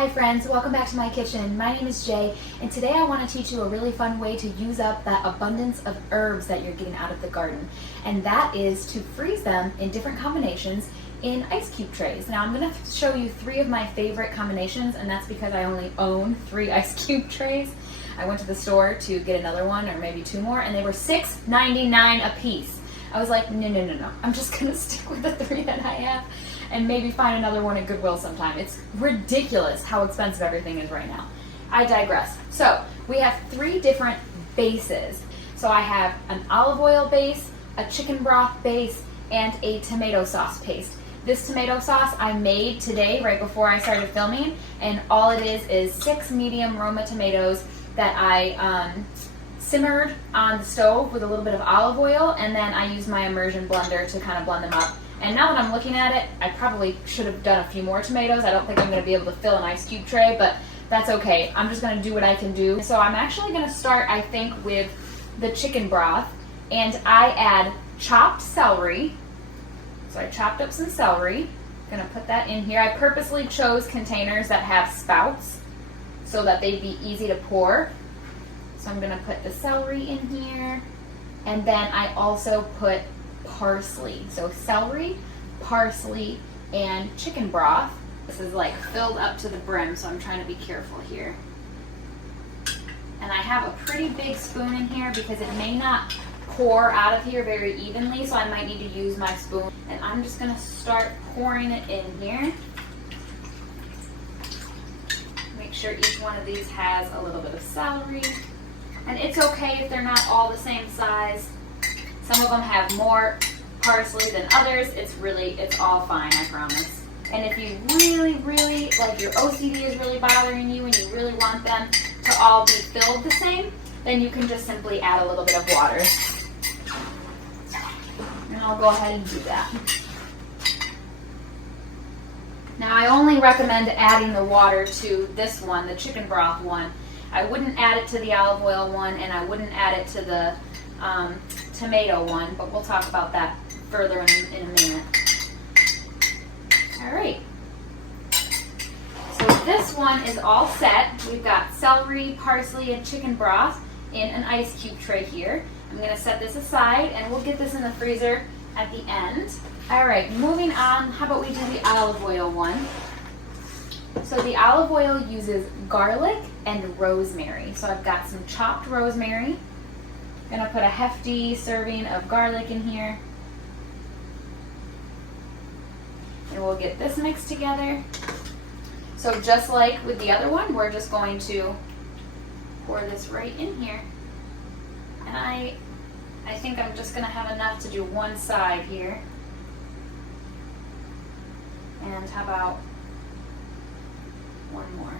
Hi friends, welcome back to my kitchen. My name is Jay, and today I want to teach you a really fun way to use up that abundance of herbs that you're getting out of the garden. And that is to freeze them in different combinations in ice cube trays. Now I'm going to show you 3 of my favorite combinations, and that's because I only own 3 ice cube trays. I went to the store to get another one or maybe 2 more, and they were $6.99 a piece. I was like, no. I'm just going to stick with the 3 that I have and maybe find another one at Goodwill sometime. It's ridiculous how expensive everything is right now. I digress. So we have 3 different bases. So I have an olive oil base, a chicken broth base, and a tomato sauce paste. This tomato sauce I made today right before I started filming, and all it is 6 medium Roma tomatoes that I simmered on the stove with a little bit of olive oil, and then I used my immersion blender to kind of blend them up. And now that I'm looking at it, I probably should have done a few more tomatoes. I don't think I'm going to be able to fill an ice cube tray, but that's okay. I'm just going to do what I can do. So I'm actually going to start, I think, with the chicken broth, and I add chopped celery. So I chopped up some celery. I'm going to put that in here. I purposely chose containers that have spouts so that they'd be easy to pour. So I'm going to put the celery in here, and then I also put parsley. So celery, parsley, and chicken broth. This is like filled up to the brim, so I'm trying to be careful here. And I have a pretty big spoon in here because it may not pour out of here very evenly, so I might need to use my spoon. And I'm just going to start pouring it in here. Make sure each one of these has a little bit of celery. And it's okay if they're not all the same size. Some of them have more parsley than others. It's all fine, I promise. And if you really, like your OCD is really bothering you and you really want them to all be filled the same, then you can just simply add a little bit of water. And I'll go ahead and do that. Now I only recommend adding the water to this one, the chicken broth one. I wouldn't add it to the olive oil one, and I wouldn't add it to the tomato one, but we'll talk about that further in a minute. All right. So this one is all set. We've got celery, parsley, and chicken broth in an ice cube tray here. I'm going to set this aside, and we'll get this in the freezer at the end. All right, moving on, how about we do the olive oil one? So the olive oil uses garlic and rosemary. So I've got some chopped rosemary. I'm going to put a hefty serving of garlic in here. And we'll get this mixed together. So just like with the other one, we're just going to pour this right in here. And I think I'm just going to have enough to do one side here. And how about one more?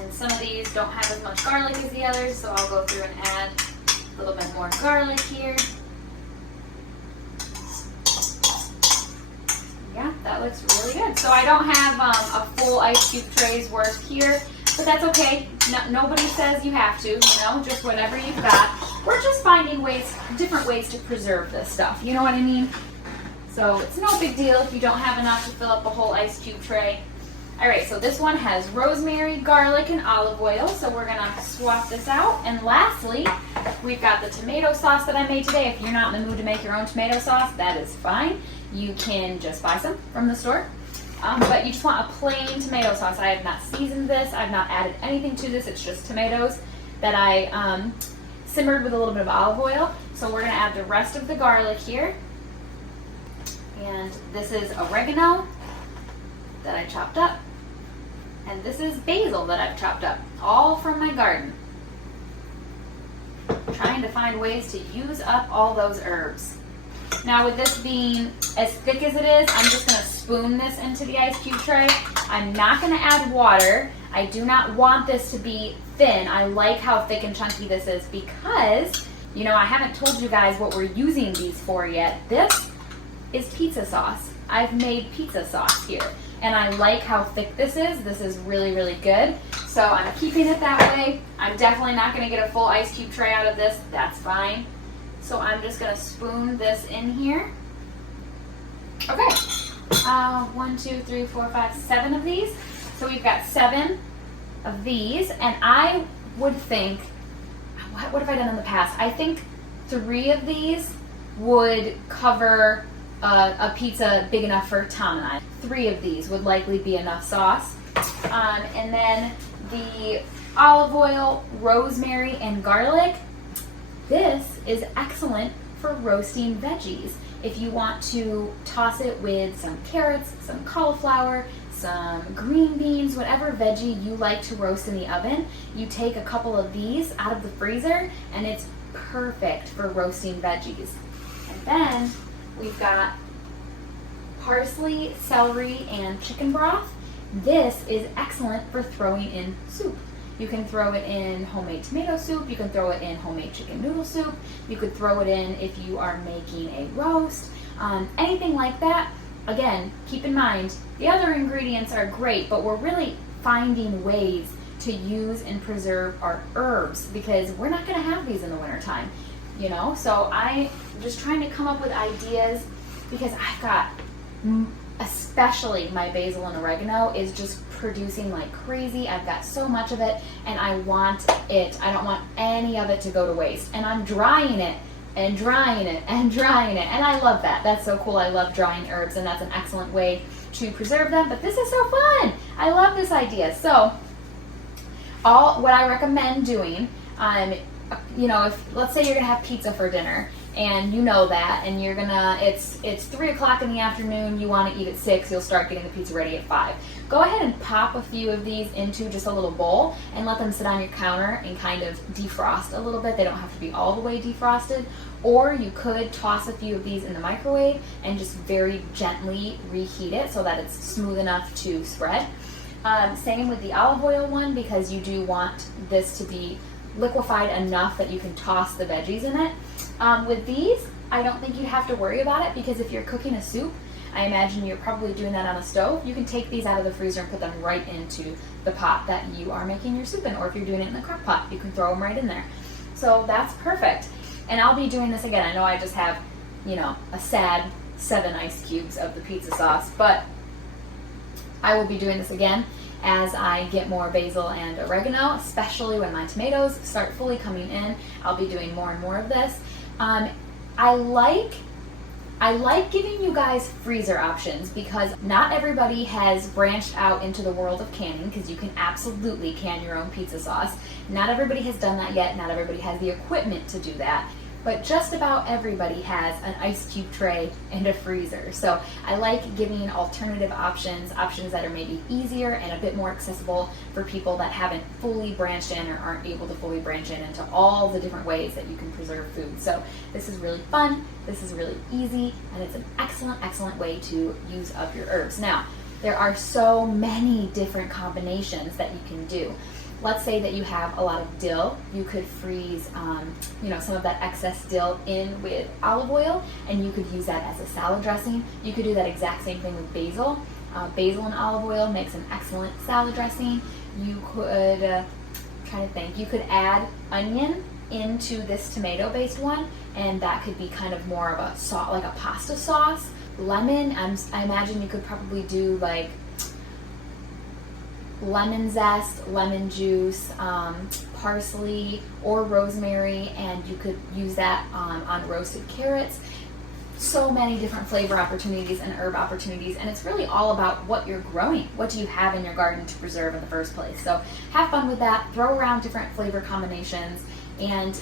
And some of these don't have as much garlic as the others, so I'll go through and add a little bit more garlic here. Yeah, that looks really good. So I don't have a full ice cube tray's worth here, but that's okay. Nobody says you have to, just whatever you've got. We're just finding different ways to preserve this stuff, you know what I mean? So it's no big deal if you don't have enough to fill up a whole ice cube tray. All right, so this one has rosemary, garlic, and olive oil, so we're gonna swap this out. And lastly, we've got the tomato sauce that I made today. If you're not in the mood to make your own tomato sauce, that is fine. You can just buy some from the store. But you just want a plain tomato sauce. I have not seasoned this. I've not added anything to this. It's just tomatoes that I simmered with a little bit of olive oil. So we're gonna add the rest of the garlic here. And this is oregano that I chopped up. And this is basil that I've chopped up, all from my garden. Trying to find ways to use up all those herbs. Now with this being as thick as it is, I'm just going to spoon this into the ice cube tray. I'm not going to add water. I do not want this to be thin. I like how thick and chunky this is because, I haven't told you guys what we're using these for yet. This is pizza sauce. I've made pizza sauce here. And I like how thick this is. This is really good. So I'm keeping it that way. I'm definitely not going to get a full ice cube tray out of this. That's fine. So I'm just going to spoon this in here. Okay. 1, 2, 3, 4, 5, 7 of these. So we've got 7 of these, and I would think, what have I done in the past? I think 3 of these would cover a pizza big enough for Tom and I. 3 of these would likely be enough sauce. And then the olive oil, rosemary, and garlic. This is excellent for roasting veggies. If you want to toss it with some carrots, some cauliflower, some green beans, whatever veggie you like to roast in the oven, you take a couple of these out of the freezer and it's perfect for roasting veggies. And then we've got parsley, celery, and chicken broth. This is excellent for throwing in soup. You can throw it in homemade tomato soup, you can throw it in homemade chicken noodle soup, you could throw it in if you are making a roast, anything like that. Again, keep in mind, the other ingredients are great, but we're really finding ways to use and preserve our herbs because we're not gonna have these in the wintertime, you know? So I'm just trying to come up with ideas because I've got, especially my basil and oregano is just producing like crazy. I've got so much of it and I want it. I don't want any of it to go to waste. And I'm drying it and drying it and drying it. And I love that. That's so cool. I love drying herbs and that's an excellent way to preserve them. But this is so fun. I love this idea. So what I recommend doing, you know, if let's say you're gonna have pizza for dinner and you know that, and you're gonna, it's 3 o'clock in the afternoon, you wanna eat at 6, you'll start getting the pizza ready at 5. Go ahead and pop a few of these into just a little bowl and let them sit on your counter and kind of defrost a little bit. They don't have to be all the way defrosted. Or you could toss a few of these in the microwave and just very gently reheat it so that it's smooth enough to spread. Same with the olive oil one because you do want this to be liquefied enough that you can toss the veggies in it. With these, I don't think you have to worry about it because if you're cooking a soup, I imagine you're probably doing that on a stove. You can take these out of the freezer and put them right into the pot that you are making your soup in, or if you're doing it in the crock pot, you can throw them right in there. So that's perfect. And I'll be doing this again. I know I just have, you know, a sad 7 ice cubes of the pizza sauce, but I will be doing this again as I get more basil and oregano, especially when my tomatoes start fully coming in. I'll be doing more and more of this. I like giving you guys freezer options because not everybody has branched out into the world of canning because you can absolutely can your own pizza sauce. Not everybody has done that yet. Not everybody has the equipment to do that. But just about everybody has an ice cube tray and a freezer. So I like giving alternative options that are maybe easier and a bit more accessible for people that haven't fully branched in or aren't able to fully branch in into all the different ways that you can preserve food. So this is really fun, this is really easy, and it's an excellent, excellent way to use up your herbs. Now, there are so many different combinations that you can do. Let's say that you have a lot of dill. You could freeze, you know, some of that excess dill in with olive oil, and you could use that as a salad dressing. You could do that exact same thing with basil. Basil and olive oil makes an excellent salad dressing. You could, trying to think, you could add onion into this tomato-based one, and that could be kind of more of a sauce, like a pasta sauce. Lemon, I imagine you could probably do like lemon zest, lemon juice, parsley or rosemary, and you could use that on roasted carrots. So many different flavor opportunities and herb opportunities, and it's really all about what you're growing. What do you have in your garden to preserve in the first place? So have fun with that, throw around different flavor combinations, and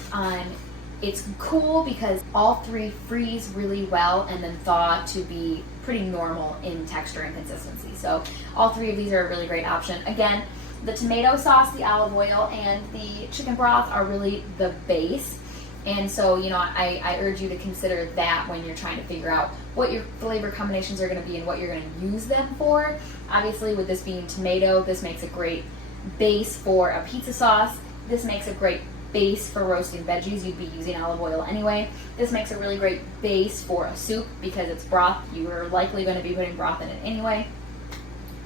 it's cool because all 3 freeze really well and then thaw to be pretty normal in texture and consistency. So all 3 of these are a really great option. Again, the tomato sauce, the olive oil, and the chicken broth are really the base. And so, you know, I urge you to consider that when you're trying to figure out what your flavor combinations are going to be and what you're going to use them for. Obviously, with this being tomato, this makes a great base for a pizza sauce. This makes a great base for roasting veggies. You'd be using olive oil anyway. This makes a really great base for a soup because it's broth. You are likely going to be putting broth in it anyway.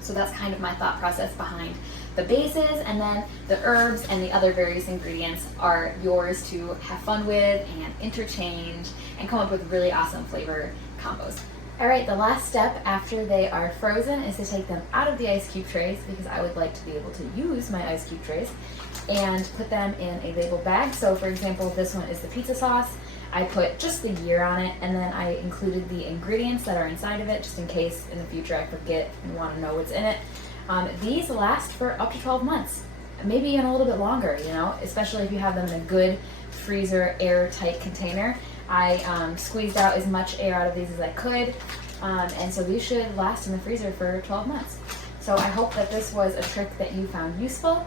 So that's kind of my thought process behind the bases, and then the herbs and the other various ingredients are yours to have fun with and interchange and come up with really awesome flavor combos. All right, the last step after they are frozen is to take them out of the ice cube trays, because I would like to be able to use my ice cube trays, and put them in a labeled bag. So for example, this one is the pizza sauce. I put just the year on it, and then I included the ingredients that are inside of it, just in case in the future I forget and want to know what's in it. These last for up to 12 months, maybe even a little bit longer, you know, especially if you have them in a good freezer airtight container. I squeezed out as much air out of these as I could, and so these should last in the freezer for 12 months. So I hope that this was a trick that you found useful.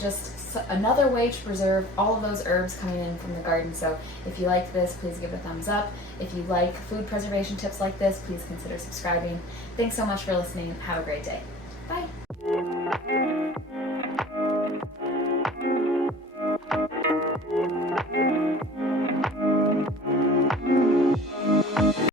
Just another way to preserve all of those herbs coming in from the garden. So if you like this, please give it a thumbs up. If you like food preservation tips like this, please consider subscribing. Thanks so much for listening. Have a great day. Bye.